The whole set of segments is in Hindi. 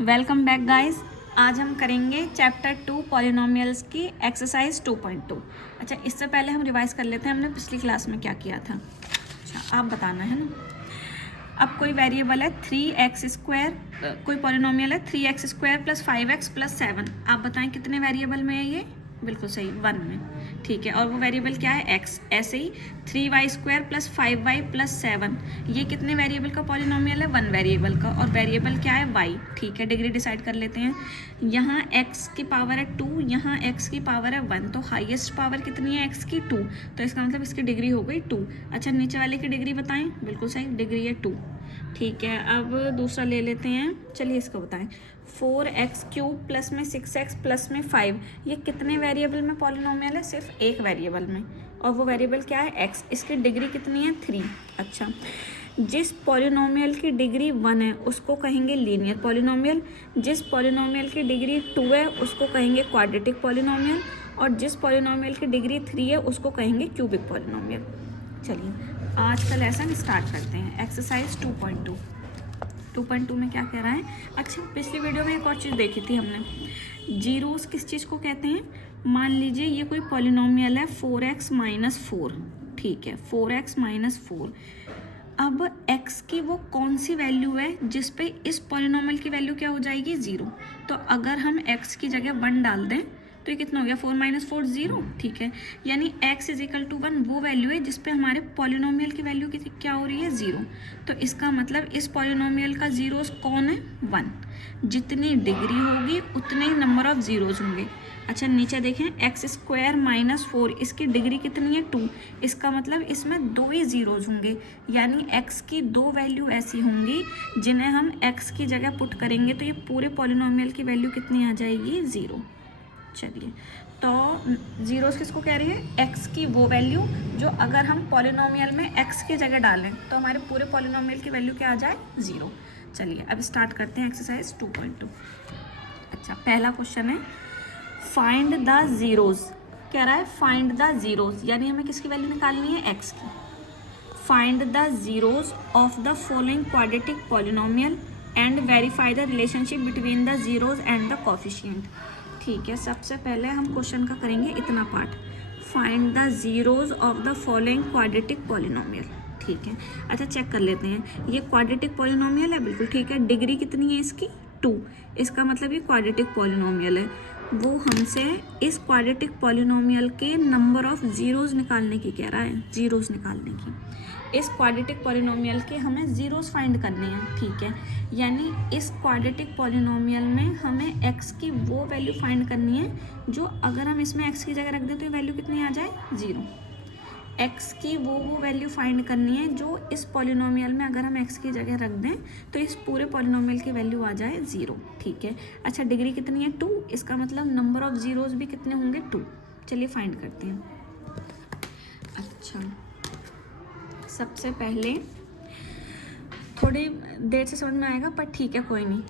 Welcome back guys. आज हम करेंगे चैप्टर 2 पॉलिनोमियल्स की एक्सरसाइज 2.2। अच्छा, इससे पहले हम रिवाइज कर लेते हैं हमने पिछली क्लास में क्या किया था। अच्छा, आप बताना है ना। अब कोई वेरिएबल है 3x², कोई पॉलिनोमियल है 3x² + 5x + 7। आप बताएं कितने वेरिएबल में है ये। बिल्कुल सही, 1 में। ठीक है, और वो वेरिएबल क्या है, x। ऐसे ही 3y² + 5y + 7, ये कितने वेरिएबल का पॉलिनोमियल है, 1 वेरिएबल का, और वेरिएबल क्या है, y। ठीक है, डिग्री डिसाइड कर लेते हैं। यहाँ x की पावर है 2, यहाँ x की पावर है 1, तो हाईएस्ट पावर कितनी है x की, 2, तो इसका मतलब इसकी डिग्री हो गई 2। अच्छा, नीचे वाले की डिग्री बताएं। बिल्कुल सही, डिग्री है 2। ठीक है, अब दूसरा ले लेते हैं। चलिए इसको बताएं। 4x³ प्लस में 6x प्लस में 5, ये कितने वेरिएबल में पॉलिनोमियल है, सिर्फ एक वेरिएबल में, और वो वेरिएबल क्या है, x। इसकी डिग्री कितनी है, 3। अच्छा, जिस पॉलिनोमियल की डिग्री 1 है उसको कहेंगे लीनियर पॉलिनोमियल, जिस पॉलिनोमियल की डिग्री 2 है उसको कहेंगे क्वाड्रेटिक पॉलिनोमियल, और जिस पॉलिनोमियल की डिग्री 3 है उसको कहेंगे क्यूबिक पॉलिनोमियल। चलिए आज का लेसन स्टार्ट करते हैं। एक्सरसाइज 2.2 में क्या कह रहा है। अच्छा, पिछली वीडियो में एक और चीज़ देखी थी हमने। जीरोस किस चीज़ को कहते हैं। मान लीजिए ये कोई पॉलिनोमियल है 4x - 4। ठीक है, 4x - 4। अब x की वो कौन सी वैल्यू है जिस पे इस पॉलिनोमियल की वैल्यू क्या हो जाएगी, 0। तो अगर हम x की जगह 1 डाल दें तो ये कितना हो गया, 4 - 4 0। ठीक है, यानी x = 1 वो वैल्यू है जिस पे हमारे पॉलिनोमियल की वैल्यू क्या हो रही है, 0। तो इसका मतलब इस पॉलिनोमियल का जीरोस कौन है, 1। जितनी डिग्री होगी उतने ही नंबर ऑफ जीरोस होंगे। अच्छा, नीचे देखें, x² - 4, इसकी डिग्री कितनी है, 2। इसका मतलब इसमें 2 ही जीरोस होंगे, यानी x की 2 वैल्यू ऐसी होंगी जिन्हें हम x की जगह पुट करेंगे तो ये पूरे पॉलिनोमियल की वैल्यू कितनी आ जाएगी, 0। चलिए, तो जीरोस किसको कह रही है, x की वो वैल्यू जो अगर हम पॉलिनोमियल में x की जगह डालें तो हमारे पूरे पॉलिनोमियल की वैल्यू क्या आ जाए, 0। चलिए अब स्टार्ट करते हैं एक्सरसाइज 2.2। अच्छा, पहला क्वेश्चन है फाइंड द जीरोस। कह रहा है फाइंड द जीरोस, यानी हमें किसकी वैल्यू निकालनी है, x की। Find the zeros of the following quadratic polynomial and verify the relationship between the zeros and the coefficient. ठीक है, सबसे पहले हम क्वेश्चन का करेंगे इतना part. Find the zeros of the following quadratic polynomial. ठीक है, अच्छा चेक कर लेते हैं। ये क्वाड्रेटिक पॉलिनोमियल है, बिल्कुल ठीक है। डिग्री कितनी है इसकी, 2। इसका मतलब ये क्वाड्रेटिक पॉलिनोमियल है। वो हमसे इस क्वाड्रेटिक पॉलिनोमियल के नंबर ऑफ जीरोस निकालने की कह रहा है, जीरोस निकालने की। इस क्वाड्रेटिक पॉलिनोमियल के हमें जीरोस फाइंड करने हैं। ठीक है, यानी इस क्वाड्रेटिक पॉलिनोमियल में हमें x की वो वैल्यू फाइंड करनी है जो अगर हम इसमें x की जगह रख दें तो ये वैल्यू कितनी आ जाए, 0। x की वो वैल्यू फाइंड करनी है जो इस पॉलिनोमियल में अगर हम x की जगह रख दें तो इस पूरे पॉलिनोमियल की वैल्यू आ जाए, 0। ठीक है, अच्छा डिग्री कितनी है, 2। इसका मतलब नंबर ऑफ जीरोस भी कितने होंगे, 2। चलिए फाइंड करते हैं। अच्छा, सबसे पहले थोड़ी देर से समझ में आएगा पर ठीक है, कोई नहीं।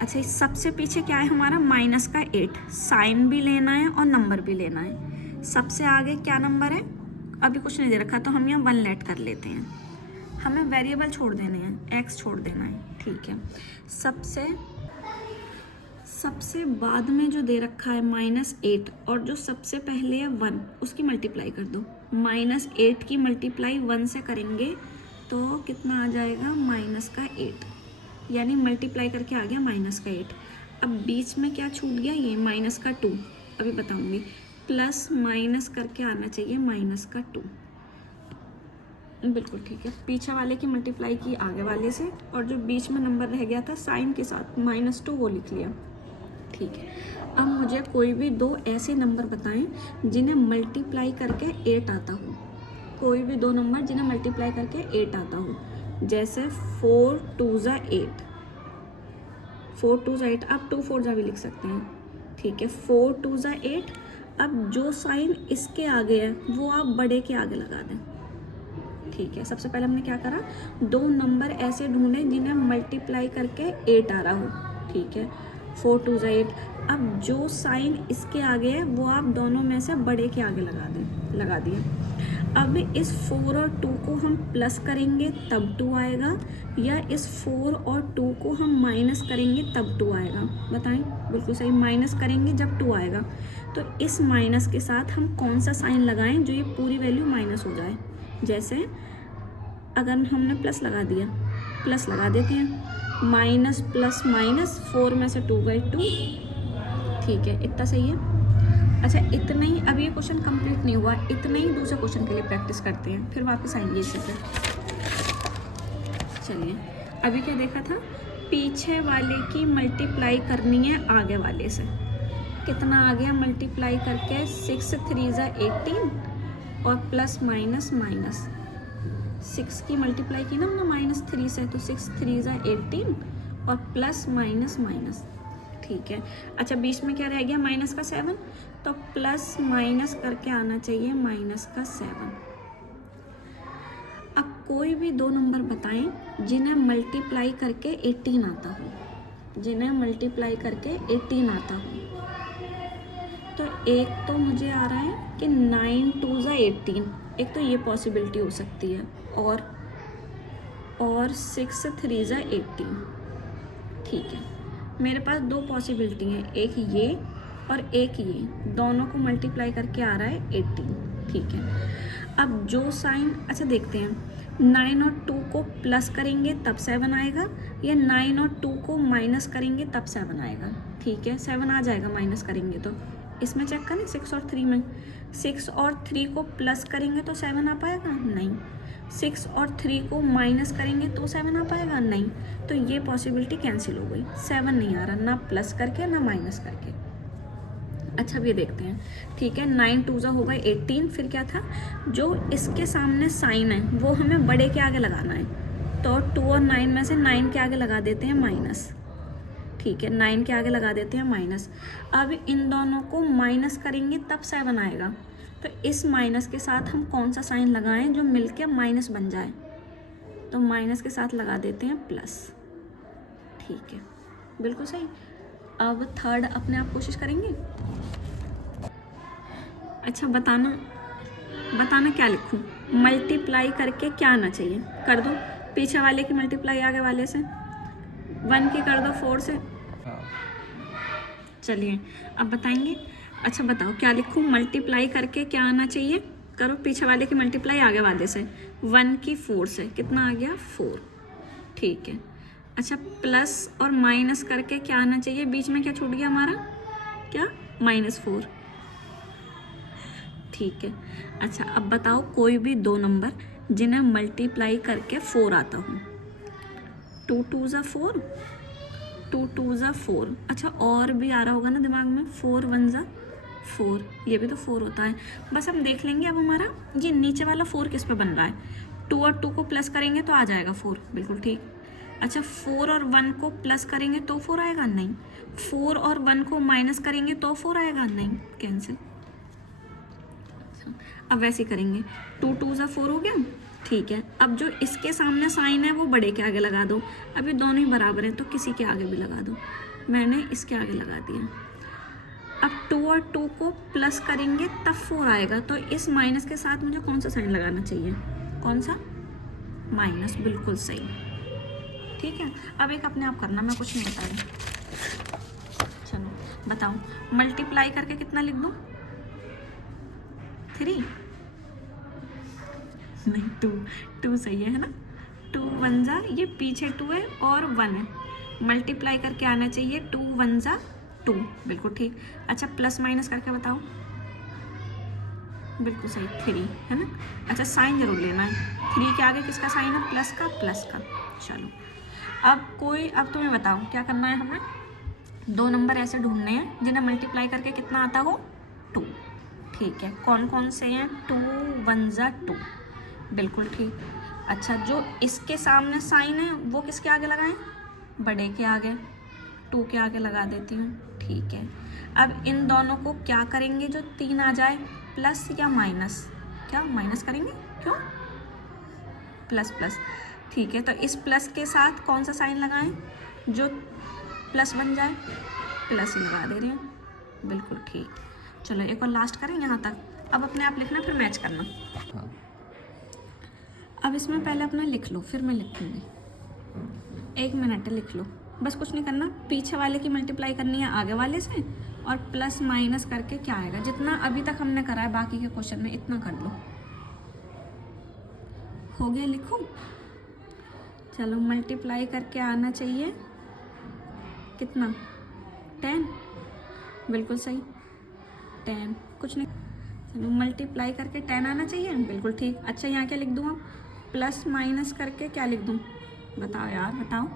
अच्छा, सबसे पीछे क्या है हमारा, -8। साइन भी लेना है और नंबर भी लेना है। सबसे आगे क्या नंबर है, अभी कुछ नहीं दे रखा तो हम यहाँ 1 लेट कर लेते हैं। हमें वेरिएबल छोड़ देने हैं, x छोड़ देना है। ठीक है, सबसे बाद में जो दे रखा है -8 और जो सबसे पहले है 1, उसकी मल्टीप्लाई कर दो। -8 की मल्टीप्लाई 1 से करेंगे तो कितना आ जाएगा, -8, यानी मल्टीप्लाई करके आ गया -8। अब बीच में क्या छूट गया, ये -2, अभी बताऊंगी। प्लस माइनस करके आना चाहिए -2। बिल्कुल ठीक है, पीछे वाले की मल्टीप्लाई की आगे वाले से, और जो बीच में नंबर रह गया था साइन के साथ -2 वो लिख लिया। ठीक है, अब मुझे कोई भी 2 ऐसे नंबर बताएं जिन्हें मल्टीप्लाई करके 8 आता हो। कोई भी 2 नंबर जिन्हें मल्टीप्लाई करके 8 आता हो, जैसे 4 2 8, 4 2 8, आप 2 4 भी लिख सकते हैं। ठीक है, 4 2 8। अब जो साइन इसके आगे है वो आप बड़े के आगे लगा दें। ठीक है, सबसे पहले हमने क्या करा, 2 नंबर ऐसे ढूंढे जिन्हें मल्टीप्लाई करके 8 आ रहा हो। ठीक है, 4 2 8। अब जो साइन इसके आगे है वो आप दोनों में से बड़े के आगे लगा दिए। अब इस 4 और 2 को हम प्लस करेंगे तब 2 आएगा, या इस 4 और 2 को हम माइनस करेंगे तब 2 आएगा? बताएं। बिल्कुल सही, माइनस करेंगे जब 2 आएगा। तो इस माइनस के साथ हम कौन सा साइन लगाएं जो ये पूरी वैल्यू माइनस हो जाए? जैसे अगर हमने प्लस लगा दिया, प्लस लगा देते हैं, माइनस प्लस माइनस, 4 में से 2/2, ठीक है, इतना सही है। अच्छा, इतना ही, अब ये क्वेश्चन कंप्लीट नहीं हुआ, इतना ही दूसरे क्वेश्चन के लिए प्रैक्टिस करते हैं, फिर वापस आएंगे इससे। फिर चलिए, अभी क्या देखा था? पीछे वाले की मल्टीप्लाई करनी है आगे वाले से। कितना आ गया मल्टीप्लाई करके? 6 3 ज़ा 18 और प्लस माइनस माइनस, 6 की मल्टीप्लाई की ना हमने -3 से, तो 6 3 ज़ा 18 और प्लस माइनस माइनस, ठीक है। अच्छा, बीच में क्या रह गया? माइनस का 7, तो प्लस माइनस करके आना चाहिए माइनस का 7। अब कोई भी दो नंबर बताएं जिन्हें मल्टीप्लाई करके 18 आता हो, जिन्हें मल्टीप्लाई करके 18 आता हो। तो एक तो मुझे आ रहा है कि 9 2 ज़ा 18, एक तो ये पॉसिबिलिटी हो सकती है, और 6 3 ज़ा 18, ठीक है। मेरे पास दो पॉसिबिलिटी हैं, एक ये और एक ये, दोनों को मल्टीप्लाई करके आ रहा है 18, ठीक है। अब जो साइन, अच्छा देखते हैं, 9 और 2 को प्लस करेंगे तब 7 आएगा, या 9 और 2 को माइनस करेंगे तब 7 आएगा? ठीक है, 7 आ जाएगा माइनस करेंगे तो। इसमें चेक करें 6 और 3 में, 6 और 3 को प्लस करेंगे तो 7 आ पाएगा? नहीं। 6 और 3 को माइनस करेंगे तो 7 आ पाएगा? नहीं। तो ये पॉसिबिलिटी कैंसिल हो गई, 7 नहीं आ रहा, ना प्लस करके ना माइनस करके। अच्छा, अब ये देखते हैं, ठीक है। 9 2 ज़ा होगा 18, फिर क्या था? जो इसके सामने साइन है वो हमें बड़े के आगे लगाना है, तो 2 और 9 में से 9 के आगे लगा देते हैं माइनस, ठीक है, 9 के आगे लगा देते हैं माइनस। अब इन दोनों को माइनस करेंगे तब 7 आएगा, तो इस माइनस के साथ हम कौन सा साइन लगाएं जो मिलके माइनस बन जाए? तो माइनस के साथ लगा देते हैं प्लस, ठीक है, बिल्कुल सही। अब थर्ड अपने आप कोशिश करेंगे। अच्छा, बताना क्या लिखूं? मल्टीप्लाई करके क्या आना चाहिए? कर दो पीछे वाले की मल्टीप्लाई आगे वाले से, 1 की कर दो 4 से। चलिए, अब बताएंगे। अच्छा बताओ क्या लिखूं? मल्टीप्लाई करके क्या आना चाहिए? करो पीछे वाले की मल्टीप्लाई आगे वाले से, 1 की 4 से, कितना आ गया? 4, ठीक है। अच्छा, प्लस और माइनस करके क्या आना चाहिए? बीच में क्या छूट गया हमारा? क्या? -4, ठीक है। अच्छा, अब बताओ कोई भी दो नंबर जिन्हें मल्टीप्लाई करके 4 आता हो। 2 2 ज़ा 4, 2 2 ज़ा 4। अच्छा, और भी आ रहा होगा ना दिमाग में, 4 1 ज़ा 4, ये भी तो 4 होता है। बस हम देख लेंगे अब हमारा ये नीचे वाला 4 किस पे बन रहा है। 2 और 2 को प्लस करेंगे तो आ जाएगा 4, बिल्कुल ठीक। अच्छा, 4 और 1 को प्लस करेंगे तो 4 आएगा? नहीं। 4 और 1 को माइनस करेंगे तो 4 आएगा? नहीं, कैंसिल। अब वैसे ही करेंगे, 2 2 ज़ा 4 हो गया, ठीक है। अब जो इसके सामने साइन है वो बड़े के आगे लगा दो। अब ये दोनों ही बराबर हैं तो किसी के आगे भी लगा दो। मैंने इसके आगे लगा दिया। अब 2 और 2 को प्लस करेंगे तब 4 आएगा, तो इस माइनस के साथ मुझे कौन सा साइन लगाना चाहिए? कौन सा? माइनस, बिल्कुल सही, ठीक है। अब एक अपने आप करना, मैं कुछ नहीं बता रही। चलो बताओ, मल्टीप्लाई करके कितना लिख दूँ? 3 नहीं, 2 सही है ना? 2 1 ज़ा, ये पीछे 2 है और 1 है, मल्टीप्लाई करके आना चाहिए 2 1 ज़ा 2, बिल्कुल ठीक। अच्छा, प्लस माइनस करके बताओ, बिल्कुल सही, 3 है ना? अच्छा, साइन जरूर लेना है, 3 के आगे किसका साइन है? प्लस का। चलो, अब तुम्हें बताओ क्या करना है हमें? दो नंबर ऐसे ढूंढने हैं जिन्हें मल्टीप्लाई करके कितना आता हो? 2, ठीक है। कौन कौन से हैं? 2 1 ज़ा 2, बिल्कुल ठीक। अच्छा, जो इसके सामने साइन है वो किसके आगे लगाएं? बड़े के आगे, 2 के आगे लगा देती हूँ, ठीक है। अब इन दोनों को क्या करेंगे जो 3 आ जाए? प्लस या माइनस? क्या माइनस करेंगे? क्यों? प्लस, ठीक है। तो इस प्लस के साथ कौन सा साइन लगाएं जो प्लस बन जाए? प्लस ही लगा दे रहे हैं, बिल्कुल ठीक। चलो एक और लास्ट करें यहाँ तक, अब अपने आप लिखना फिर मैच करना। हाँ। अब इसमें पहले अपना लिख लो, फिर मैं लिखूँगी। 1 मिनट लिख लो, बस कुछ नहीं करना। पीछे वाले की मल्टीप्लाई करनी है आगे वाले से, और प्लस माइनस करके क्या आएगा, जितना अभी तक हमने करा है बाकी के क्वेश्चन में इतना कर लो। हो गया, लिखो। चलो मल्टीप्लाई करके आना चाहिए कितना, 10, बिल्कुल सही 10, कुछ नहीं। चलो मल्टीप्लाई करके 10 आना चाहिए, बिल्कुल ठीक। अच्छा यहाँ क्या लिख दूँ अब, प्लस माइनस करके क्या लिख दूँ, बताओ यार बताओ,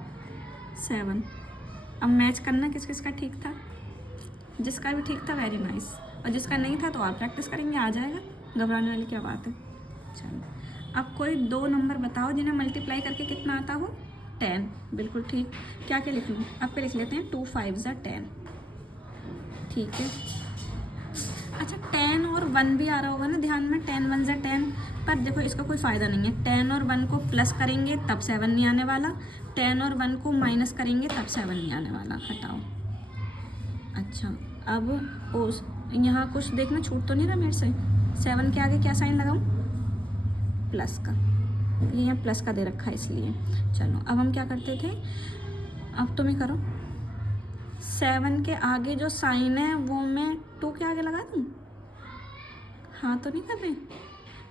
7। अब मैच करना किस किस का ठीक था, जिसका भी ठीक था वेरी नाइस, और जिसका नहीं था तो और प्रैक्टिस करेंगे, आ जाएगा, घबराने वाली क्या बात है। चलो अब कोई 2 नंबर बताओ जिन्हें मल्टीप्लाई करके कितना आता हो, 10, बिल्कुल ठीक। क्या क्या लिख लूँ, अब पे लिख लेते हैं 2 5 ज़ा 10, ठीक है। अच्छा 10 और 1 भी आ रहा होगा ना ध्यान में, 10 1 ज़ा 10, पर देखो इसका कोई फ़ायदा नहीं है। 10 और 1 को प्लस करेंगे तब 7 नहीं आने वाला, 10 और 1 को माइनस करेंगे तब 7 नहीं आने वाला, हटाओ। अच्छा अब उस यहाँ कुछ देखना छूट तो नहीं रहा मेरे से, 7 के आगे क्या साइन लगाऊँ, प्लस का, ये यहाँ प्लस का दे रखा है इसलिए। चलो अब हम क्या करते थे, अब तुम ही करो। 7 के आगे जो साइन है वो मैं 2 के आगे लगा दूँ, हाँ तो नहीं कर रहे,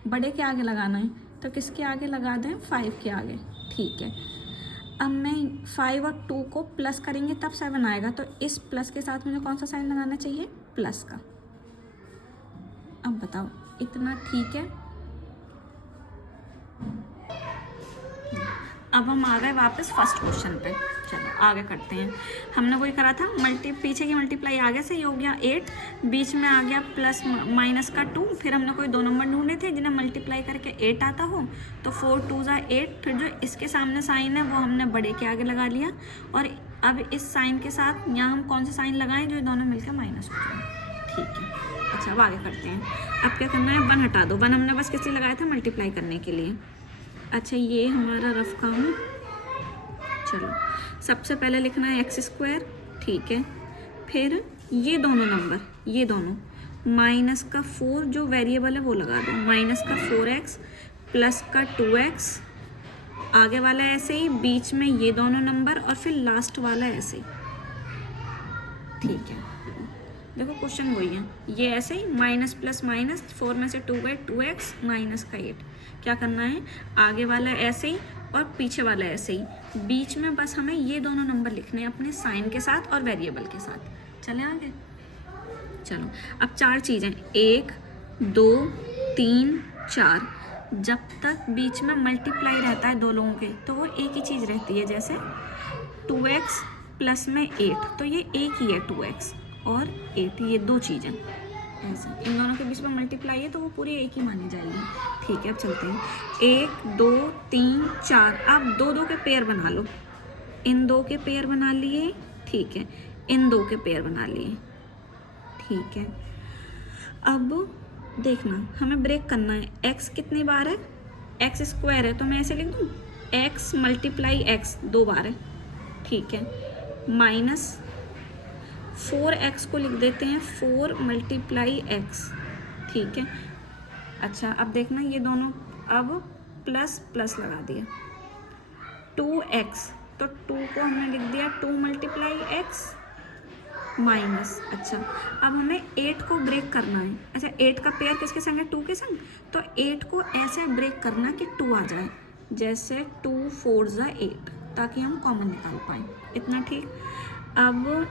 बड़े के आगे लगाना है तो किसके आगे लगा दें, 5 के आगे, ठीक है। अब मैं 5 और 2 को प्लस करेंगे तब 7 आएगा, तो इस प्लस के साथ मुझे कौन सा साइन लगाना चाहिए, प्लस का। अब बताओ इतना ठीक है। अब हम आ गए वापस फर्स्ट क्वेश्चन पे, चलो आगे करते हैं। हमने वही करा था, पीछे की मल्टीप्लाई आगे से ही हो गया 8, बीच में आ गया प्लस माइनस का 2, फिर हमने कोई 2 नंबर ढूंढे थे जिन्हें मल्टीप्लाई करके 8 आता हो, तो 4 2 ज़ा 8, फिर जो इसके सामने साइन है वो हमने बड़े के आगे लगा लिया, और अब इस साइन के साथ यहाँ हम कौन सा साइन लगाएं जो दोनों मिलकर माइनस हो जाए, ठीक है। अच्छा अब आगे करते हैं। अब क्या करना है, 1 हटा दो, 1 हमने बस किस लिए लगाया था, मल्टीप्लाई करने के लिए। अच्छा ये हमारा रफ काम है। चलो सबसे पहले लिखना है x², ठीक है। फिर ये दोनों नंबर, ये दोनों माइनस का 4 जो वेरिएबल है वो लगा दो, माइनस का 4x प्लस का 2x, आगे वाला ऐसे ही, बीच में ये दोनों नंबर, और फिर लास्ट वाला ऐसे ही, ठीक है। देखो क्वेश्चन वही है, ये ऐसे ही माइनस प्लस माइनस, 4 में से 2 गए, 2x माइनस का 8। क्या करना है, आगे वाला ऐसे ही और पीछे वाला ऐसे ही, बीच में बस हमें ये दोनों नंबर लिखने हैं अपने साइन के साथ और वेरिएबल के साथ। चले आगे, चलो अब 4 चीज़ें, 1 2 3 4, जब तक बीच में मल्टीप्लाई रहता है 2 लोगों के तो वो एक ही चीज़ रहती है, जैसे 2x प्लस में 8, तो ये एक ही है 2x और 8, ये 2 चीज़ें ऐसे, इन दोनों के बीच में मल्टीप्लाई है तो वो पूरी एक ही मानी जाएगी, ठीक है। अब चलते हैं, 1 2 3 4, आप 2 2 के पेयर बना लो, इन 2 के पेयर बना लिए, ठीक है, इन 2 के पेयर बना लिए, ठीक है। अब देखना हमें ब्रेक करना है, x कितनी बार है, x² है, तो मैं ऐसे लिख दूँ x मल्टीप्लाई x 2 बार है, ठीक है, माइनस 4x को लिख देते हैं 4 मल्टीप्लाई x, ठीक है। अच्छा अब देखना ये दोनों, अब प्लस प्लस लगा दिया, 2x, तो 2 को हमने लिख दिया 2 मल्टीप्लाई x माइनस। अच्छा अब हमें 8 को ब्रेक करना है। अच्छा 8 का पेयर किसके संग है, 2 के संग, तो 8 को ऐसे ब्रेक करना कि 2 आ जाए, जैसे 2 4 ज़ा 8, ताकि हम कॉमन निकाल पाएँ, इतना ठीक। अब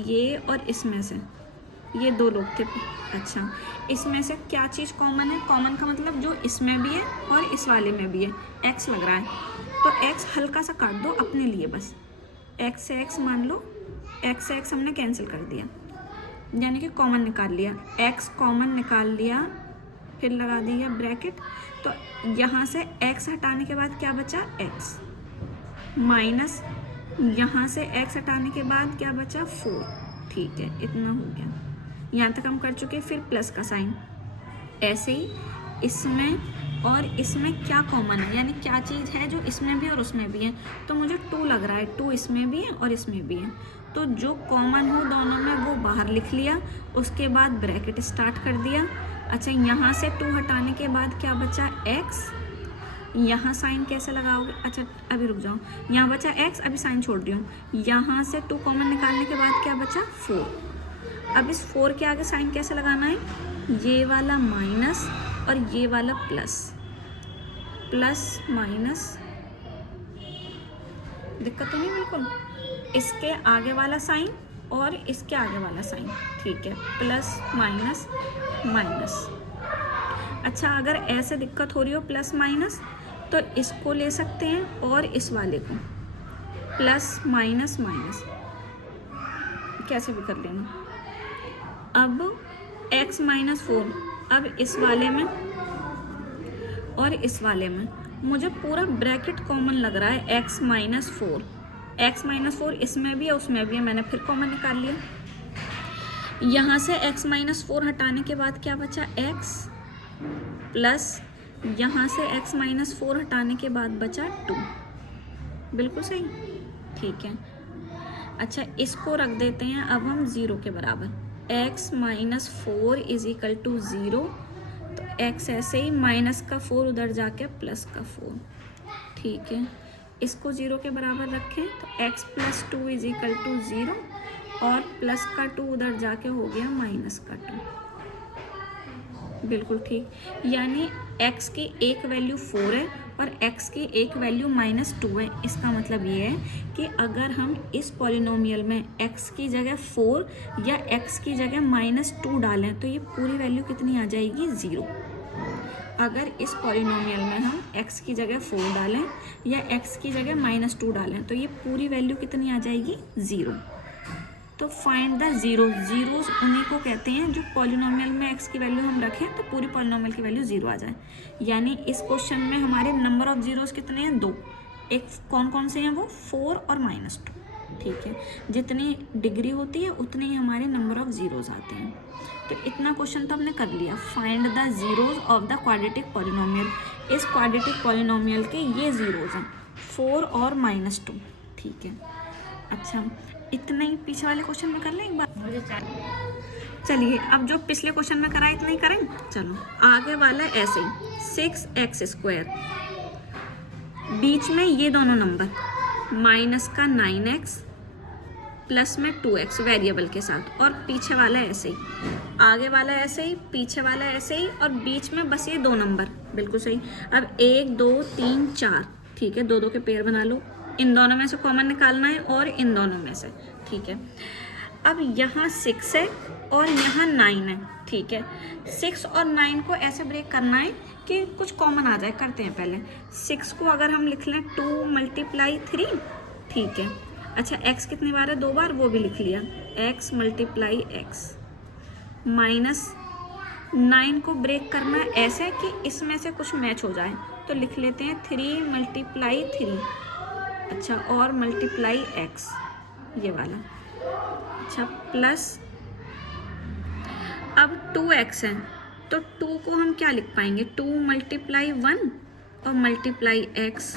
ये और इसमें से ये 2 लोग थे, अच्छा इसमें से क्या चीज़ कॉमन है, कॉमन का मतलब जो इसमें भी है और इस वाले में भी है, x लग रहा है, तो x हल्का सा काट दो अपने लिए, बस x से x मान लो, x से x हमने कैंसिल कर दिया, यानी कि कॉमन निकाल लिया, x कॉमन निकाल लिया, फिर लगा दिया ब्रैकेट, तो यहाँ से x हटाने के बाद क्या बचा, x माइनस यहाँ से x हटाने के बाद क्या बचा, 4, ठीक है, इतना हो गया, यहाँ तक हम कर चुके। फिर प्लस का साइन, ऐसे ही इसमें और इसमें क्या कॉमन है, यानी क्या चीज़ है जो इसमें भी और उसमें भी है, तो मुझे 2 लग रहा है, 2 इसमें भी है और इसमें भी है, तो जो कॉमन हो दोनों में वो बाहर लिख लिया, उसके बाद ब्रैकेट स्टार्ट कर दिया। अच्छा यहाँ से 2 हटाने के बाद क्या बचा, x यहाँ साइन कैसे लगाओगे, अच्छा अभी रुक जाओ, यहाँ बचा x, अभी साइन छोड़ रही हूँ, यहाँ से 2 कॉमन निकालने के बाद क्या बचा 4। अब इस 4 के आगे साइन कैसे लगाना है, ये वाला माइनस और ये वाला प्लस, प्लस माइनस, दिक्कत तो नहीं बिल्कुल, इसके आगे वाला साइन और इसके आगे वाला साइन, ठीक है, प्लस माइनस माइनस। अच्छा अगर ऐसे दिक्कत हो रही हो प्लस माइनस, तो इसको ले सकते हैं और इस वाले को प्लस माइनस माइनस, कैसे भी कर लेना। अब x माइनस 4, अब इस वाले में और इस वाले में मुझे पूरा ब्रैकेट कॉमन लग रहा है, x माइनस 4, x माइनस 4 इसमें भी है उसमें भी है, मैंने फिर कॉमन निकाल लिया। यहाँ से x माइनस 4 हटाने के बाद क्या बचा x, प्लस यहाँ से x माइनस 4 हटाने के बाद बचा 2, बिल्कुल सही, ठीक है। अच्छा इसको रख देते हैं अब हम 0 के बराबर, x minus 4 is equal to 0, तो x ऐसे ही, माइनस का 4 उधर जाके प्लस का 4, ठीक है। इसको 0 के बराबर रखें तो x plus 2 is equal to 0 और प्लस का 2 उधर जाके हो गया माइनस का 2, बिल्कुल ठीक। यानी x की एक वैल्यू 4 है और x की एक वैल्यू -2 है। इसका मतलब ये है कि अगर हम इस पॉलिनोमियल में x की जगह 4 या x की जगह -2 डालें तो ये पूरी वैल्यू कितनी आ जाएगी, 0। अगर इस पॉलिनोमियल में हम x की जगह 4 डालें या x की जगह -2 डालें तो ये पूरी वैल्यू कितनी आ जाएगी, 0। तो फाइंड द जीरो, जीरोस उन्हीं को कहते हैं जो पॉलिनोमियल में x की वैल्यू हम रखें तो पूरी पॉलिनोमियल की वैल्यू 0 आ जाए। यानी इस क्वेश्चन में हमारे नंबर ऑफ जीरोस कितने हैं, 2। एक कौन कौन से हैं वो, 4 और -2, ठीक है। जितनी डिग्री होती है उतने ही हमारे नंबर ऑफ जीरोस आते हैं। तो इतना क्वेश्चन तो हमने कर लिया, find the zeros of the quadratic polynomial. इस क्वाड्रेटिक पॉलिनोमियल के ये जीरोस हैं 4 और -2, ठीक है। अच्छा इतना ही पीछे वाले क्वेश्चन में कर लें एक बार। चलिए अब जो पिछले क्वेश्चन में करा इतना ही करें। चलो आगे वाला ऐसे ही 6x², बीच में ये दोनों नंबर, माइनस का 9x प्लस में 2x वेरिएबल के साथ, और पीछे वाला ऐसे ही, आगे वाला ऐसे ही, पीछे वाला ऐसे ही, और बीच में बस ये 2 नंबर, बिल्कुल सही। अब 1 2 3 4, ठीक है, 2 2 के पेयर बना लो, इन दोनों में से कॉमन निकालना है और इन दोनों में से, ठीक है। अब यहाँ 6 है और यहाँ 9 है, ठीक है। 6 और 9 को ऐसे ब्रेक करना है कि कुछ कॉमन आ जाए। करते हैं पहले, 6 को अगर हम लिख लें 2 × 3, ठीक है। अच्छा x कितनी बार है, 2 बार, वो भी लिख लिया, x × x। -9 को ब्रेक करना है ऐसे कि इसमें से कुछ मैच हो जाए, तो लिख लेते हैं 3 × 3, अच्छा, और मल्टीप्लाई x, ये वाला, अच्छा, प्लस अब 2x है तो 2 को हम क्या लिख पाएंगे, 2 × 1 और मल्टीप्लाई x,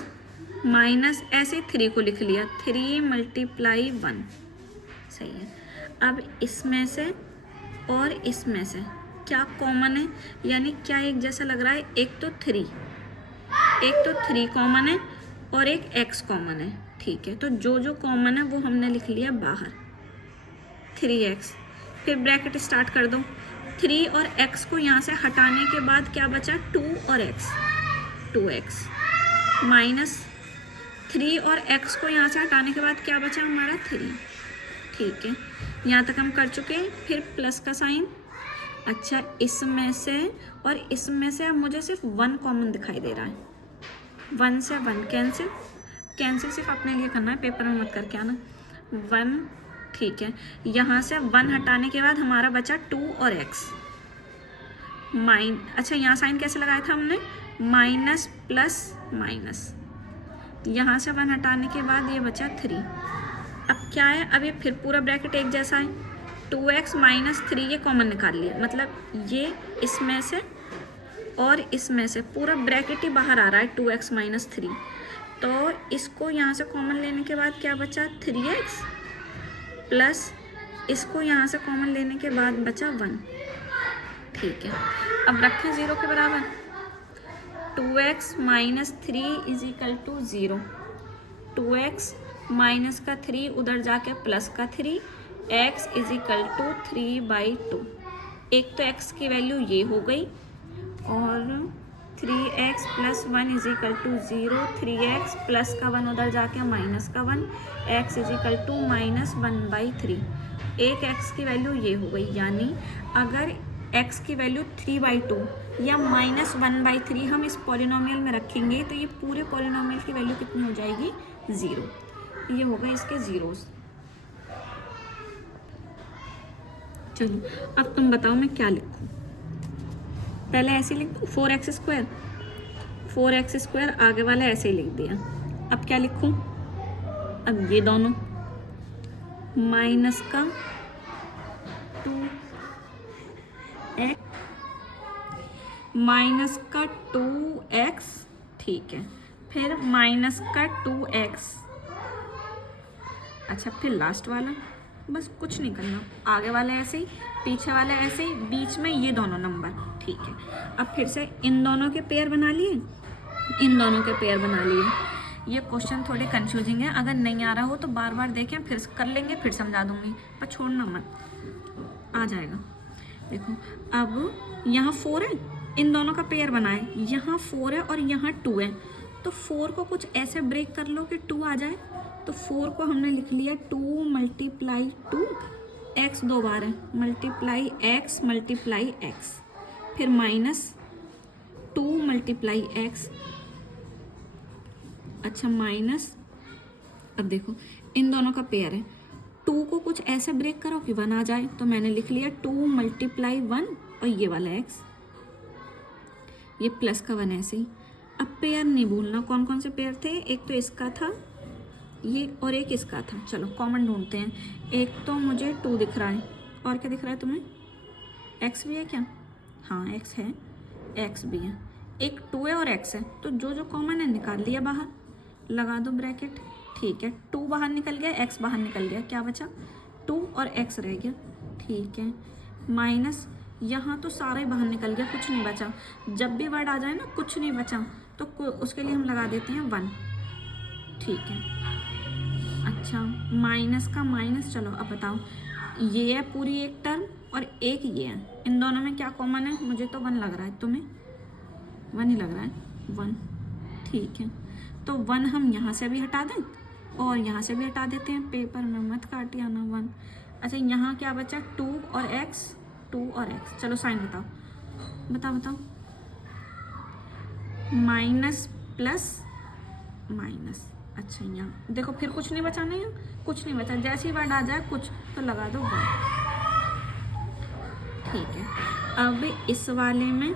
माइनस ऐसे 3 को लिख लिया, 3 × 1, सही है। अब इसमें से और इसमें से क्या कॉमन है, यानी क्या एक जैसा लग रहा है, एक तो 3 कॉमन है और एक x कॉमन है, ठीक है। तो जो जो कॉमन है वो हमने लिख लिया बाहर, 3x, फिर ब्रैकेट स्टार्ट कर दो, 3 और x को यहाँ से हटाने के बाद क्या बचा, 2 और x, 2x, माइनस 3 और x को यहाँ से हटाने के बाद क्या बचा हमारा, 3, ठीक है। यहाँ तक हम कर चुके हैं। फिर प्लस का साइन, अच्छा, इसमें से और इसमें से अब मुझे सिर्फ 1 कॉमन दिखाई दे रहा है, 1 से 1 कैंसिल सिर्फ अपने लिए करना है, पेपर में मत करके आना, 1, ठीक है। यहाँ से 1 हटाने के बाद हमारा बचा 2 और x, अच्छा यहाँ साइन कैसे लगाया था हमने, माइनस प्लस माइनस, यहाँ से 1 हटाने के बाद ये बचा 3। अब क्या है, अब ये फिर पूरा ब्रैकेट एक जैसा है, 2x - 3 ये कॉमन निकाल लिया, मतलब ये इसमें से और इसमें से पूरा ब्रैकेट ही बाहर आ रहा है, 2x - 3, तो इसको यहाँ से कॉमन लेने के बाद क्या बचा, 3x, प्लस इसको यहाँ से कॉमन लेने के बाद बचा 1, ठीक है। अब रखें 0 के बराबर, 2x minus 3 is equal to 0। 2x minus का 3 उधर जाके प्लस का 3, x इज इक्वल टू 3/2। एक तो x की वैल्यू ये हो गई और 3x plus 1 is equal to 0, 3x plus का 1 उधर जाके माइनस का 1, x is equal to minus 1/3। एक x की वैल्यू ये हो गई, यानी अगर x की वैल्यू 3/2 या माइनस 1/3 हम इस पॉलिनोमियल में रखेंगे तो ये पूरे पॉलिनोमियल की वैल्यू कितनी हो जाएगी? 0। ये हो गए इसके ज़ीरोस। चलो अब तुम बताओ मैं क्या लिखूं। पहले ऐसे लिख दूँ 4x², 4x² आगे वाला ऐसे ही लिख दिया। अब क्या लिखूं? अब ये दोनों माइनस का 2x माइनस का 2x, ठीक है, फिर माइनस का 2x। अच्छा, फिर लास्ट वाला, बस कुछ नहीं करना, आगे वाला ऐसे ही, पीछे वाला ऐसे ही, बीच में ये दोनों नंबर, ठीक है। अब फिर से इन दोनों के पेयर बना लिए, इन दोनों के पेयर बना लिए। ये क्वेश्चन थोड़े कंफ्यूजिंग है, अगर नहीं आ रहा हो तो बार बार देखें, फिर कर लेंगे, फिर समझा दूंगी, पर छोड़ना मत, आ जाएगा। देखो अब यहाँ 4 है, इन दोनों का पेयर बनाए, यहाँ 4 है और यहाँ 2 है, तो 4 को कुछ ऐसे ब्रेक कर लो कि 2 आ जाए। तो 4 को हमने लिख लिया 2 मल्टीप्लाई 2, x 2 बार है, मल्टीप्लाई x मल्टीप्लाई x, फिर माइनस 2 मल्टीप्लाई x। अच्छा, माइनस, अब देखो इन दोनों का पेयर है, 2 को कुछ ऐसे ब्रेक करो कि 1 आ जाए, तो मैंने लिख लिया 2 मल्टीप्लाई 1 और ये वाला x, ये प्लस का 1 ऐसे ही। अब पेयर नहीं भूलना, कौन कौन से पेयर थे? एक तो इसका था ये और एक इसका था। चलो कॉमन ढूंढते हैं। एक तो मुझे 2 दिख रहा है, और क्या दिख रहा है तुम्हें? x भी है क्या? हाँ x है, x भी है, एक 2 है और x है, तो जो जो कॉमन है निकाल लिया बाहर, लगा दो ब्रैकेट, ठीक है। 2 बाहर निकल गया, x बाहर निकल गया, क्या बचा? 2 और x रह गया, ठीक है। माइनस यहाँ तो सारा ही बाहर निकल गया, कुछ नहीं बचा। जब भी वर्ड आ जाए ना कुछ नहीं बचा, तो उसके लिए हम लगा देते हैं 1, ठीक है। अच्छा, माइनस का माइनस, चलो अब बताओ, ये है पूरी एक टर्म और एक ये है, इन दोनों में क्या कॉमन है? मुझे तो 1 लग रहा है, तुम्हें 1 ही लग रहा है, 1, ठीक है। तो 1 हम यहाँ से भी हटा दें और यहाँ से भी हटा देते हैं, पेपर में मत काटिए ना 1। अच्छा, यहाँ क्या बचा? 2 और x, 2 और x। चलो साइन बताओ, बताओ बताओ। माइनस प्लस माइनस, अच्छा यहाँ देखो, फिर कुछ नहीं बचा, नहीं कुछ नहीं बचा, जैसे ही वर्ड आ जाए कुछ तो लगा दो 1, ठीक है। अब इस वाले में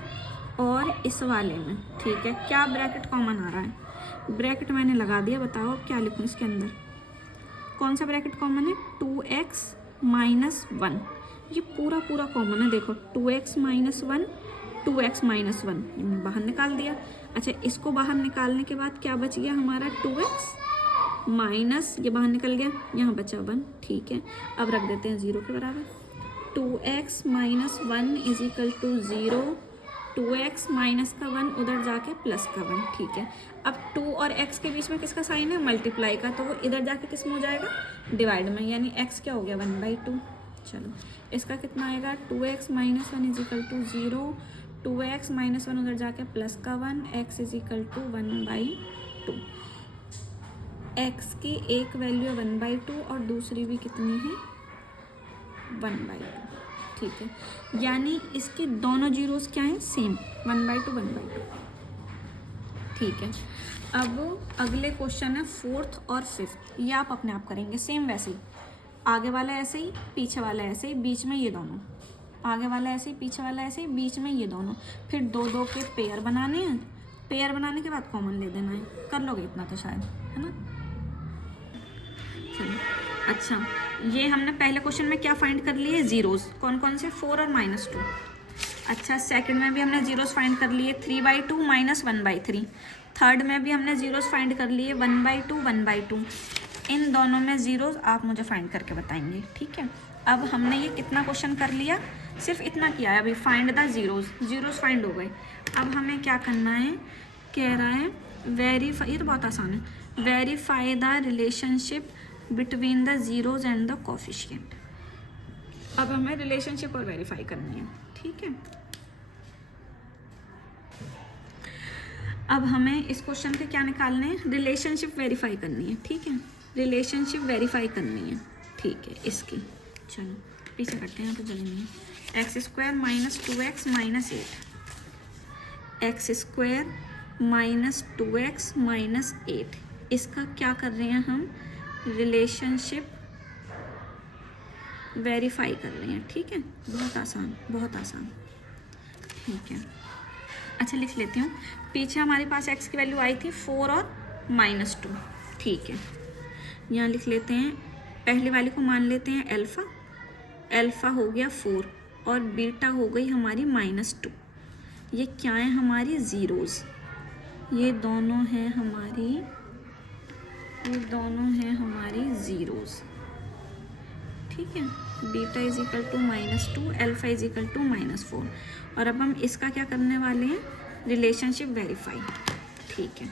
और इस वाले में, ठीक है, क्या ब्रैकेट कॉमन आ रहा है? ब्रैकेट मैंने लगा दिया, बताओ क्या लिखूँ इसके अंदर? कौन सा ब्रैकेट कॉमन है? 2x माइनस 1, ये पूरा पूरा कॉमन है, देखो 2x माइनस 1, 2x माइनस 1 हमने बाहर निकाल दिया। अच्छा, इसको बाहर निकालने के बाद क्या बच गया हमारा? 2x माइनस, ये बाहर निकल गया, यहाँ बचा 1, ठीक है। अब रख देते हैं 0 के बराबर। 2x minus 1 is equal to 0, 2x minus का 1 उधर जाके प्लस का 1, ठीक है। अब 2 और x के बीच में किसका साइन है? मल्टीप्लाई का, तो वो इधर जाके किस में हो जाएगा? डिवाइड में, यानी x क्या हो गया? 1/2। चलो इसका कितना आएगा? 2x minus 1 is equal to 0, 2x minus 1 उधर जाके प्लस का 1, x is equal to 1/2। x की एक वैल्यू 1/2 और दूसरी भी कितनी है? 1/2, ठीक है। यानी इसके दोनों जीरोस क्या हैं? सेम, 1/2 1/2, ठीक है। अब अगले क्वेश्चन है 4th और 5th, ये आप अपने आप करेंगे सेम वैसे ही, आगे वाला ऐसे ही, पीछे वाला ऐसे ही, बीच में ये दोनों, आगे वाला ऐसे ही, पीछे वाला ऐसे ही, बीच में ये दोनों, फिर 2-2 के पेयर बनाने हैं, पेयर बनाने के बाद कॉमन ले देना है, कर लोगे इतना तो शायद, है ना? चलो अच्छा, ये हमने पहले क्वेश्चन में क्या फाइंड कर लिए? जीरोस, कौन कौन से? 4 और -2। अच्छा, सेकंड में भी हमने जीरोस फाइंड कर लिए, 3/2 माइनस 1/3। थर्ड में भी हमने जीरोस फाइंड कर लिए, 1/2 1/2। इन दोनों में जीरोस आप मुझे फाइंड करके बताएंगे, ठीक है। अब हमने ये कितना क्वेश्चन कर लिया? सिर्फ इतना किया है अभी, find the zeros, zeros find हो गए। अब हमें क्या करना है? कह रहा है वेरीफाई, ये तो बहुत आसान है, verify the relationship between the zeros and the coefficient. अब हमें रिलेशनशिप और वेरीफाई करनी है, ठीक है। अब हमें इस क्वेश्चन के क्या निकालने हैं, रिलेशनशिप वेरीफाई करनी है, ठीक है, रिलेशनशिप वेरीफाई करनी है, ठीक है इसकी। चलो पीछे करते हैं तो जल्दी नहीं है। X square minus 2x minus 8, x square minus 2x minus 8, इसका क्या कर रहे हैं हम, रिलेशनशिप वेरीफाई कर रहे हैं, ठीक है। बहुत आसान, बहुत आसान, ठीक है। अच्छा लिख लेती हूँ, पीछे हमारे पास x की वैल्यू आई थी 4 और -2, ठीक है। यहाँ लिख लेते हैं, पहले वाले को मान लेते हैं अल्फ़ा, अल्फ़ा हो गया 4 और बीटा हो गई हमारी -2। ये क्या है, हमारी ज़ीरोज़, ये दोनों हैं हमारी ज़ीरोज़, ठीक है। Beta is equal to -2, alpha is equal to -4। और अब हम इसका क्या करने वाले हैं, रिलेशनशिप वेरीफाई, ठीक है।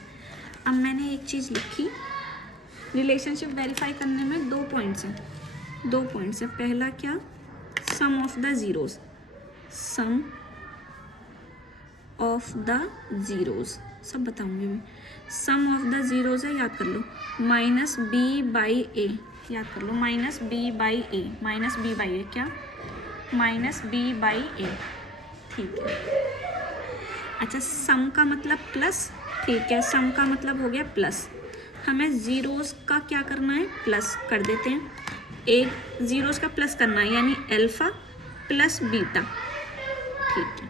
अब मैंने एक चीज़ लिखी, रिलेशनशिप वेरीफाई करने में 2 पॉइंट्स हैं, पहला क्या, sum of the zeros, sum of the zeros, सब बताऊंगी मैं। सम ऑफ द ज़ीरोज़ है, याद कर लो, -b/a, याद कर लो, -b/a, -b/a क्या, -b/a, ठीक है। अच्छा सम का मतलब प्लस, ठीक है, सम का मतलब हो गया प्लस, हमें ज़ीरोज़ का क्या करना है, प्लस कर देते हैं, एक ज़ीरोज़ का प्लस करना है, यानी अल्फ़ा प्लस बीटा, ठीक है,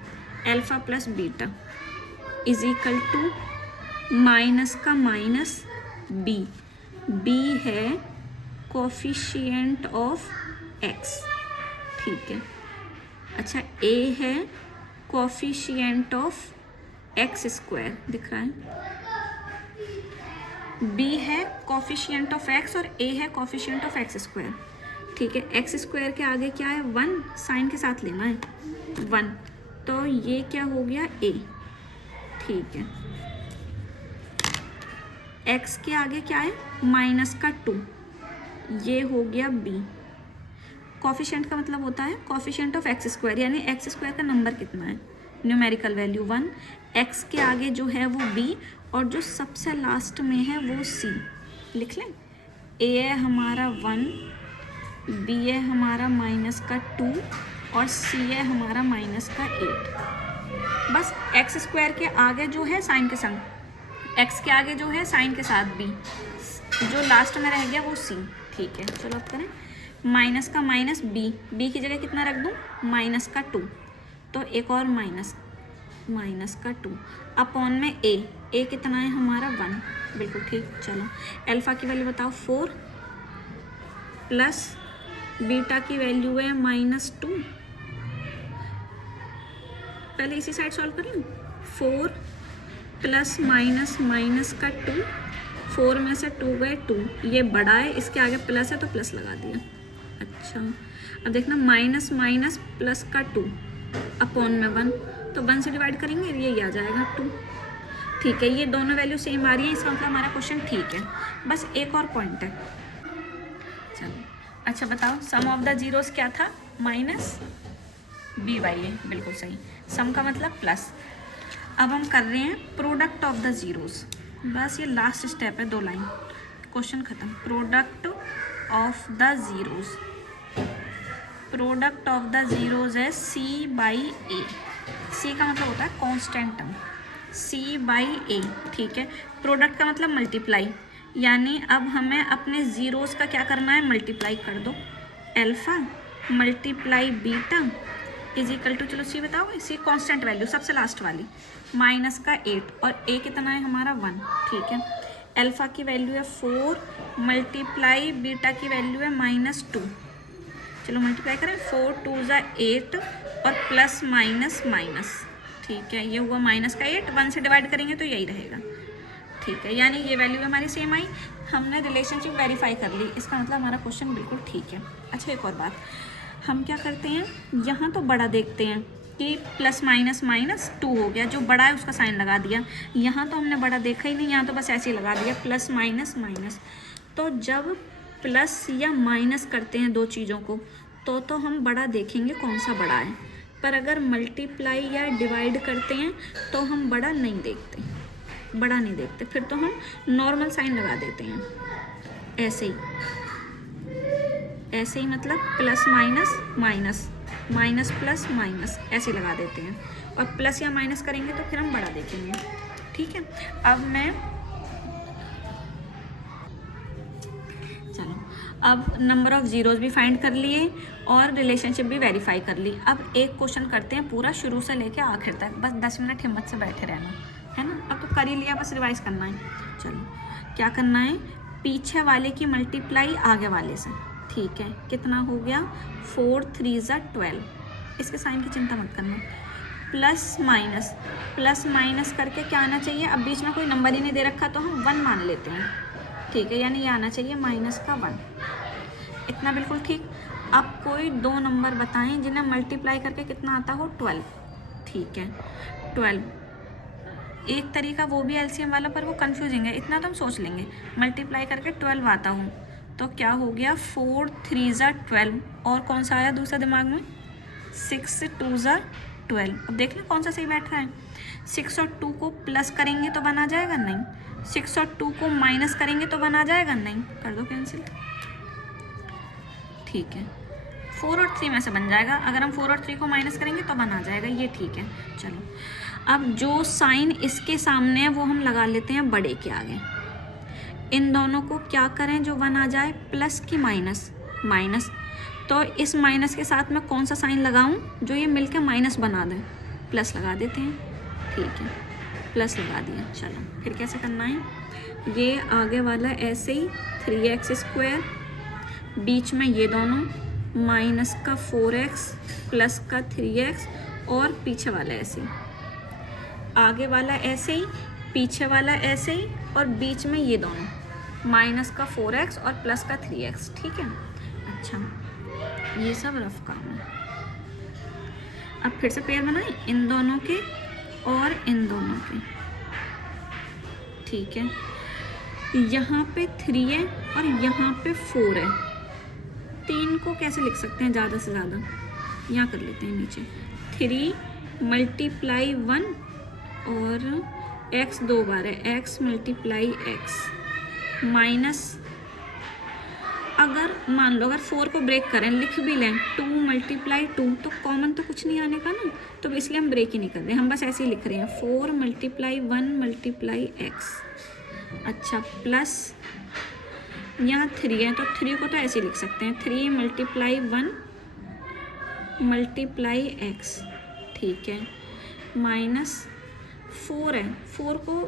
alpha plus beta is equal to minus का माइनस बी, बी है कोफिशिएंट ऑफ एक्स, ठीक है। अच्छा ए है कोफिशिएंट ऑफ एक्स स्क्वायर, दिख रहा है, बी है कोफिशिएंट ऑफ एक्स और ए है कोफिशिएंट ऑफ एक्स स्क्वायर, ठीक है। एक्स स्क्वायर के आगे क्या है, 1, साइन के साथ लेना है 1, तो ये क्या हो गया ए, ठीक है। एक्स के आगे क्या है, -2, ये हो गया बी। कोफिशिएंट का मतलब होता है कोफिशिएंट ऑफ एक्स स्क्वायर, यानी एक्स स्क्वायर का नंबर कितना है, न्यूमेरिकल वैल्यू 1, एक्स के आगे जो है वो बी और जो सबसे लास्ट में है वो सी, लिख लें। ए है हमारा 1, बी है हमारा -2 और सी है हमारा -8। बस एक्स स्क्वायर के आगे जो है साइन के संग, एक्स के आगे जो है साइन के साथ बी, जो लास्ट में रह गया वो सी, ठीक है। चलो अब करें, माइनस का माइनस बी की जगह कितना रख दूँ, -2, तो एक और -2 अपॉन में ए कितना है हमारा 1, बिल्कुल ठीक। चलो अल्फ़ा की वैल्यू बताओ 4 प्लस बीटा की वैल्यू है -2, पहले इसी साइड सॉल्व कर लूँ, 4 प्लस माइनस का 2, 4 में से 2 गए 2, ये बड़ा है, इसके आगे प्लस है तो प्लस लगा दिया। अच्छा अब देखना, माइनस प्लस का 2 अपॉन में 1, तो 1 से डिवाइड करेंगे, ये आ जाएगा 2, ठीक है। ये दोनों वैल्यू सेम आ रही है, इसका मतलब हमारा क्वेश्चन ठीक है। बस एक और पॉइंट है, चलो अच्छा बताओ, सम ऑफ द जीरोस क्या था, -b/a, बिल्कुल सही, सम का मतलब प्लस। अब हम कर रहे हैं प्रोडक्ट ऑफ द जीरोस, बस ये लास्ट स्टेप है, 2 लाइन, क्वेश्चन खत्म। Product of the zeros, product of the zeros है c/a, c का मतलब होता है कांस्टेंट टर्म, c/a, ठीक है। प्रोडक्ट का मतलब मल्टीप्लाई, यानी अब हमें अपने ज़ीरोज़ का क्या करना है, मल्टीप्लाई कर दो, alpha multiply beta is equal to, चलो सी बताओ, सी कांस्टेंट वैल्यू सबसे लास्ट वाली, -8 और ए कितना है हमारा 1, ठीक है। अल्फ़ा की वैल्यू है 4 मल्टीप्लाई बीटा की वैल्यू है -2, चलो मल्टीप्लाई करें, 4 2 ज़ा 8 और प्लस माइनस, ठीक है, ये हुआ -8, 1 से डिवाइड करेंगे तो यही रहेगा, ठीक है। यानी ये वैल्यू हमारी सेम आई, हमने रिलेशनशिप वेरीफाई कर ली, इसका मतलब हमारा क्वेश्चन बिल्कुल ठीक है। अच्छा एक और बात, हम क्या करते हैं, यहाँ तो बड़ा देखते हैं, कि प्लस माइनस माइनस 2 हो गया, जो बड़ा है उसका साइन लगा दिया। यहाँ तो हमने बड़ा देखा ही नहीं, यहाँ तो बस ऐसे ही लगा दिया प्लस माइनस माइनस। तो जब प्लस या माइनस करते हैं दो चीज़ों को तो हम बड़ा देखेंगे कौन सा बड़ा है, पर अगर मल्टीप्लाई या डिवाइड करते हैं तो हम बड़ा नहीं देखते, बड़ा नहीं देखते, फिर तो हम नॉर्मल साइन लगा देते हैं ऐसे ही मतलब plus minus minus, minus plus minus ऐसे लगा देते हैं, और प्लस या माइनस करेंगे तो फिर हम बड़ा देखेंगे। ठीक है, अब मैं अब नंबर ऑफ ज़ीरोज़ भी फाइंड कर लिए और रिलेशनशिप भी वेरीफाई कर ली। अब एक क्वेश्चन करते हैं पूरा शुरू से लेके आखिर तक, बस 10 मिनट हिम्मत से बैठे रहना है ना। अब तो कर ही लिया, बस रिवाइज करना है। चलो क्या करना है, पीछे वाले की मल्टीप्लाई आगे वाले से। ठीक है, कितना हो गया 4 3 ज़ा 12, इसके साइन की चिंता मत करना। प्लस माइनस करके क्या आना चाहिए, अब बीच में कोई नंबर ही नहीं दे रखा तो हम 1 मान लेते हैं। ठीक है, यानी ये आना चाहिए माइनस का 1, इतना बिल्कुल ठीक। अब कोई दो नंबर बताएं जिन्हें मल्टीप्लाई करके कितना आता हो 12। ठीक है 12, एक तरीका वो भी एलसीएम वाला, पर वो कंफ्यूजिंग है, इतना तो हम सोच लेंगे। मल्टीप्लाई करके 12 आता हूँ तो क्या हो गया 4 3 ज़ा 12, और कौन सा आया दूसरा दिमाग में 6 2 ज़ा 12। अब देख लें कौन सा सही बैठ रहा है। 6 और 2 को प्लस करेंगे तो 1 आ जाएगा, नहीं। 6 और 2 को माइनस करेंगे तो 1 आ जाएगा, नहीं। कर दो कैंसिल। ठीक है, 4 और 3 में से बन जाएगा, अगर हम 4 और 3 को माइनस करेंगे तो 1 आ जाएगा, ये ठीक है। चलो अब जो साइन इसके सामने है वो हम लगा लेते हैं बड़े के आगे। इन दोनों को क्या करें जो 1 आ जाए, प्लस की माइनस माइनस, तो इस माइनस के साथ मैं कौन सा साइन लगाऊं जो ये मिलकर माइनस बना दें, प्लस लगा देते हैं। ठीक है, प्लस लगा दिया। चलो फिर कैसे करना है, ये आगे वाला ऐसे ही 3x², बीच में ये दोनों माइनस का 4x प्लस का 3x, और पीछे वाला ऐसे ही, आगे वाला ऐसे ही, पीछे वाला ऐसे ही, और बीच में ये दोनों माइनस का 4x और प्लस का 3x। ठीक है, अच्छा ये सब रफ काम है। अब फिर से पेयर बनाएं इन दोनों के और इन दोनों के। ठीक है, यहाँ पे 3 है और यहाँ पे 4 है, 3 को कैसे लिख सकते हैं ज़्यादा से ज़्यादा, यहाँ कर लेते हैं नीचे 3 मल्टीप्लाई 1, और x 2 बार है, x मल्टीप्लाई x माइनस, अगर मान लो अगर 4 को ब्रेक करें लिख भी लें 2 मल्टीप्लाई 2, तो कॉमन तो कुछ नहीं आने का ना, तो इसलिए हम ब्रेक ही नहीं कर रहे, हम बस ऐसे ही लिख रहे हैं 4 मल्टीप्लाई 1 मल्टीप्लाई x। अच्छा प्लस यहाँ 3 है तो 3 को तो ऐसे ही लिख सकते हैं 3 मल्टीप्लाई 1 मल्टीप्लाई x। ठीक है, माइनस 4 है, 4 को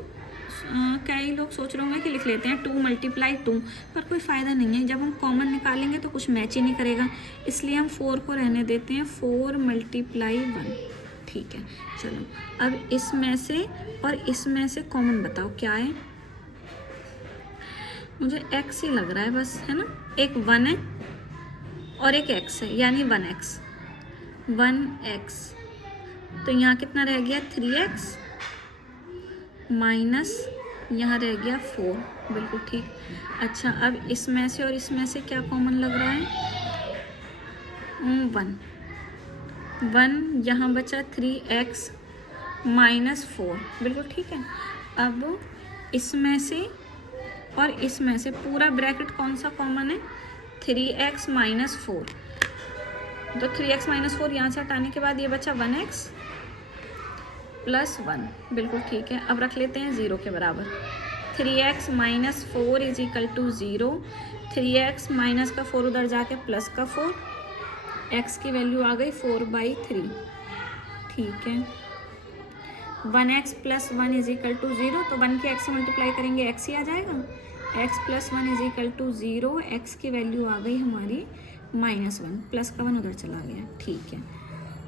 कई लोग सोच रहे होंगे कि लिख लेते हैं 2 मल्टीप्लाई 2, पर कोई फ़ायदा नहीं है, जब हम कॉमन निकालेंगे तो कुछ मैच ही नहीं करेगा, इसलिए हम 4 को रहने देते हैं 4 मल्टीप्लाई 1। ठीक है, चलो अब इसमें से और इसमें से कॉमन बताओ क्या है, मुझे x ही लग रहा है बस, है ना। एक 1 है और एक x है, यानी 1x, 1x, तो यहाँ कितना रह गया 3x माइनस यहाँ रह गया 4, बिल्कुल ठीक। अच्छा अब इसमें से और इसमें से क्या कॉमन लग रहा है, 1 यहाँ बचा 3x माइनस 4, बिल्कुल ठीक है। अब इसमें से और इसमें से पूरा ब्रैकेट कौन सा कॉमन है, 3x माइनस 4, तो 3x माइनस 4 यहाँ से हटाने के बाद ये बचा 1x प्लस 1, बिल्कुल ठीक है। अब रख लेते हैं 0 के बराबर, 3x minus 4 is equal to 0, 3x minus का 4 उधर जाके प्लस का 4, x की वैल्यू आ गई 4/3। ठीक है, 1x plus 1 is equal to 0, तो 1 के x से मल्टीप्लाई करेंगे x ही आ जाएगा, x plus 1 is equal to 0, x की वैल्यू आ गई हमारी -1, प्लस का 1 उधर चला गया। ठीक है,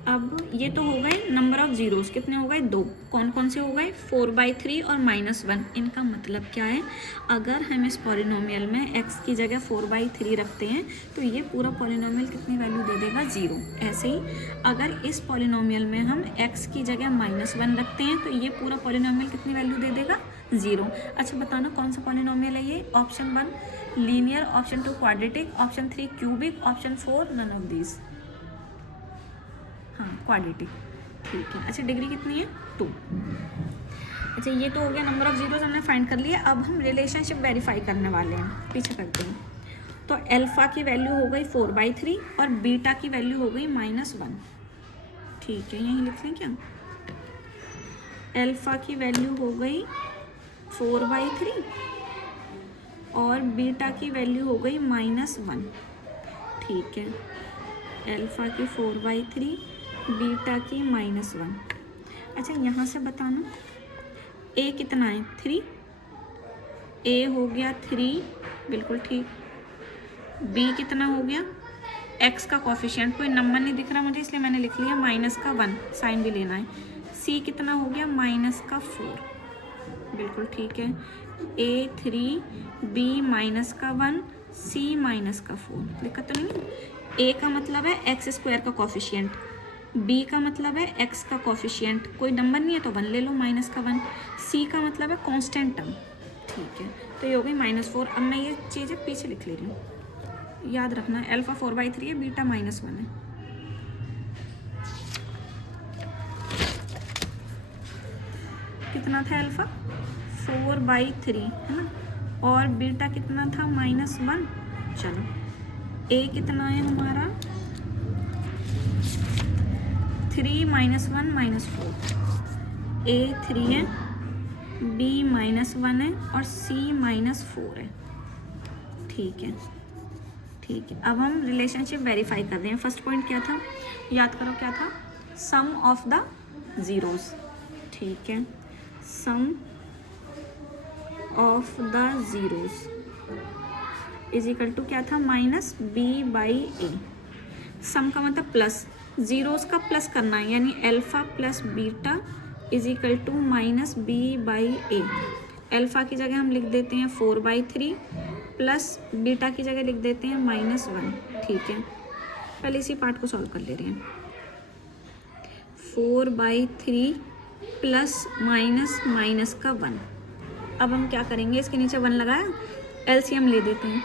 अब ये तो हो गए नंबर ऑफ जीरोस, कितने हो गए 2। कौन कौन से हो गए 4/3 और -1। इनका मतलब क्या है, अगर हम इस पॉलिनोमियल में x की जगह 4/3 रखते हैं तो ये पूरा पॉलिनोमियल कितनी वैल्यू दे देगा 0। ऐसे ही अगर इस पॉलिनोमियल में हम x की जगह -1 रखते हैं तो ये पूरा पॉलिनोमियल कितनी वैल्यू दे देगा 0। अच्छा बताना कौन सा पॉलिनोमियल है ये। Option 1 linear, option 2 quadratic, option 3 cubic, option 4 none of these. हाँ क्वाड्रेटिक, ठीक है। अच्छा डिग्री कितनी है 2। अच्छा ये तो हो गया नंबर ऑफ जीरोस हमने फाइंड कर लिया। अब हम रिलेशनशिप वेरीफाई करने वाले हैं, पीछे करते हैं। तो अल्फा की वैल्यू हो गई 4/3 और बीटा की वैल्यू हो गई -1। ठीक है, यहीं लिख लें क्या। अल्फा की वैल्यू हो गई 4/3 और बीटा की वैल्यू हो गई -1। ठीक है, अल्फा की 4/3, बीटा की -1। अच्छा यहाँ से बताना a कितना है 3, a हो गया 3, बिल्कुल ठीक। b कितना हो गया, x का कॉफिशिएंट, कोई नंबर नहीं दिख रहा मुझे इसलिए मैंने लिख लिया -1, साइन भी लेना है। c कितना हो गया -4, बिल्कुल ठीक है। a 3, b -1, c -4, दिक्कत तो नहीं है। a का मतलब है x² का कॉफिशिएंट, b का मतलब है x का कॉफिशिएंट, कोई नंबर नहीं है तो 1 ले लो -1। c का मतलब है कांस्टेंट टर्म, ठीक है। तो ये हो गई -4। अब मैं ये चीज़ें पीछे लिख ले रही हूँ, याद रखना है। अल्फा 4/3 है, बीटा -1 है। कितना था अल्फा 4/3 है ना, और बीटा कितना था -1। चलो a कितना है हमारा 3 -1 -4, a 3 है, b -1 है और c -4 है। ठीक है, ठीक है। अब हम रिलेशनशिप वेरीफाई कर रहे हैं। फर्स्ट पॉइंट क्या था, याद करो क्या था, सम ऑफ द जीरोस। ठीक है, sum of the zeros is equal to क्या था -b/a। सम का मतलब प्लस, जीरोस का प्लस करना है, यानी alpha plus beta is equal to -b/a। Alpha की जगह हम लिख देते हैं 4/3 प्लस बीटा की जगह लिख देते हैं -1। ठीक है, पहले इसी पार्ट को सॉल्व कर ले रहे हैं। 4/3 प्लस माइनस का 1। अब हम क्या करेंगे, इसके नीचे 1 लगाया, एलसीएम ले देते हैं।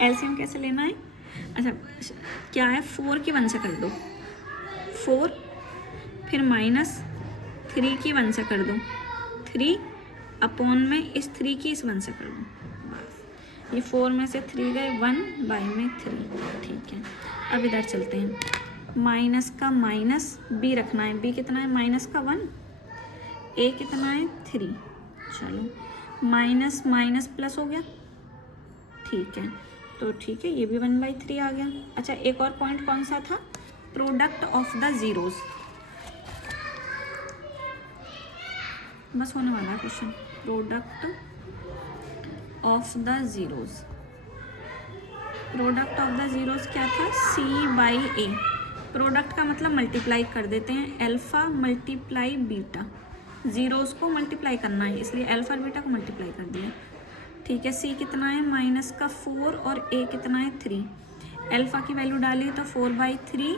एलसीएम कैसे लेना है, अच्छा क्या है 4 की 1 से कर दो 4, फिर -3 की 1 से कर दो 3, अपॉन में इस 3 की इस 1 से कर दो। बस ये 4 में से 3 गए, 1/3। ठीक है, अब इधर चलते हैं। माइनस का माइनस, b रखना है, b कितना है -1, a कितना है 3। चलो माइनस माइनस प्लस हो गया, ठीक है। तो ठीक है, ये भी 1/3 आ गया। अच्छा एक और पॉइंट कौन सा था, प्रोडक्ट ऑफ द जीरोस। बस होने वाला है question, product of the zeros. Product of the zeros क्या था, c/a। प्रोडक्ट का मतलब मल्टीप्लाई कर देते हैं, अल्फा मल्टीप्लाई बीटा, जीरोस को मल्टीप्लाई करना है इसलिए अल्फा और बीटा को मल्टीप्लाई कर दिया। ठीक है, c कितना है -4 और a कितना है 3। अल्फा की वैल्यू डाली तो 4/3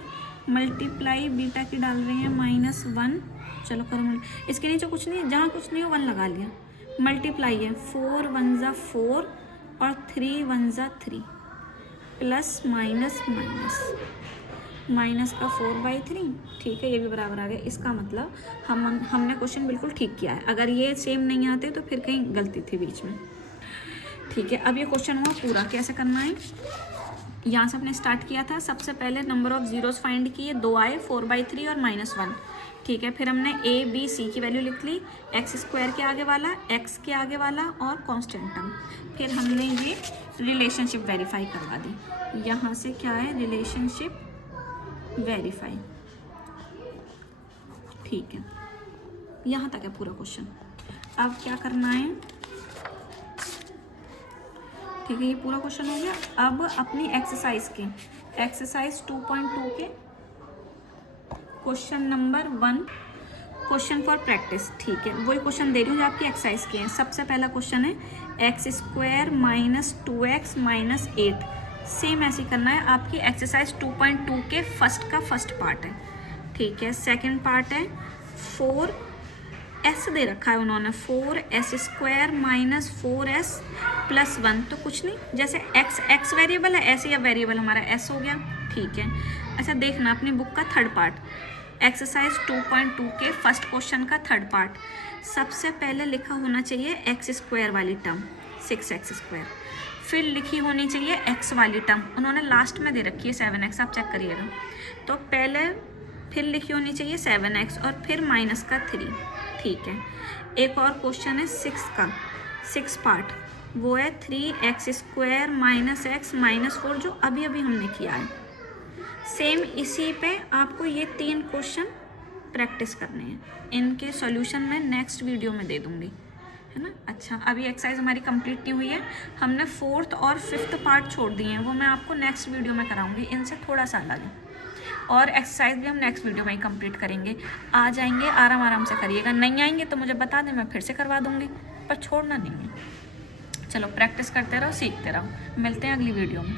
मल्टीप्लाई बीटा की डाल रहे हैं -1। चलो करो, इसके नीचे कुछ नहीं, जहाँ कुछ नहीं हो 1 लगा लिया। मल्टीप्लाई है, 4 1 ज़ा 4 और 3 1 ज़ा 3, प्लस माइनस माइनस का 4/3। ठीक है, ये भी बराबर आ गया। इसका मतलब हमने क्वेश्चन बिल्कुल ठीक किया है। अगर ये सेम नहीं आते तो फिर कहीं गलती थी बीच में। ठीक है, अब ये क्वेश्चन हुआ पूरा। कैसे करना है, यहाँ से हमने स्टार्ट किया था। सबसे पहले नंबर ऑफ जीरोस फाइंड किए, 2 आए, 4/3 और -1। ठीक है, फिर हमने a b c की वैल्यू लिख ली, x² के आगे वाला, x के आगे वाला और कांस्टेंट टर्म। फिर हमने ये रिलेशनशिप वेरीफाई करवा दी। यहाँ से क्या है, रिलेशनशिप वेरीफाई। ठीक है, यहाँ तक है पूरा क्वेश्चन। अब क्या करना है, ठीक है, ये पूरा क्वेश्चन हो गया। अब अपनी एक्सरसाइज के, एक्सरसाइज 2.2 के question number 1, question for practice, ठीक है, वही क्वेश्चन दे रही हूँ जो आपकी एक्सरसाइज के हैं। सबसे पहला क्वेश्चन है x² minus 2x minus 8। Same ऐसे ही करना है, आपकी एक्सरसाइज 2.2 के फर्स्ट का फर्स्ट पार्ट है, ठीक है। सेकंड पार्ट है 4s दे रखा है उन्होंने, 4s² माइनस 4s प्लस 1, तो कुछ नहीं, जैसे x वेरिएबल है ऐसे या वेरिएबल हमारा s हो गया, ठीक है। अच्छा देखना अपनी बुक का थर्ड पार्ट, एक्सरसाइज 2.2 के फर्स्ट क्वेश्चन का थर्ड पार्ट। सबसे पहले लिखा होना चाहिए x² वाली टर्म 6x², फिर लिखी होनी चाहिए x वाली टर्म, उन्होंने लास्ट में दे रखी है 7x, आप चेक करिएगा। तो पहले फिर लिखी होनी चाहिए 7x और फिर माइनस का 3, ठीक है। एक और क्वेश्चन है 6 का, 6 पार्ट, वो है 3x² माइनस x माइनस 4, जो अभी अभी हमने किया है। सेम इसी पे आपको ये 3 क्वेश्चन प्रैक्टिस करने हैं, इनके सॉल्यूशन मैं नेक्स्ट वीडियो में दे दूँगी, है ना। अच्छा अभी एक्सरसाइज हमारी कंप्लीट नहीं हुई है, हमने 4th और 5th पार्ट छोड़ दिए हैं, वो मैं आपको नेक्स्ट वीडियो में कराऊंगी, इनसे थोड़ा सा अलग है। और एक्सरसाइज भी हम नेक्स्ट वीडियो में ही कंप्लीट करेंगे। आ जाएंगे आराम आराम से करिएगा, नहीं आएंगे तो मुझे बता दें, मैं फिर से करवा दूँगी, पर छोड़ना नहीं है। चलो प्रैक्टिस करते रहो, सीखते रहो, मिलते हैं अगली वीडियो में।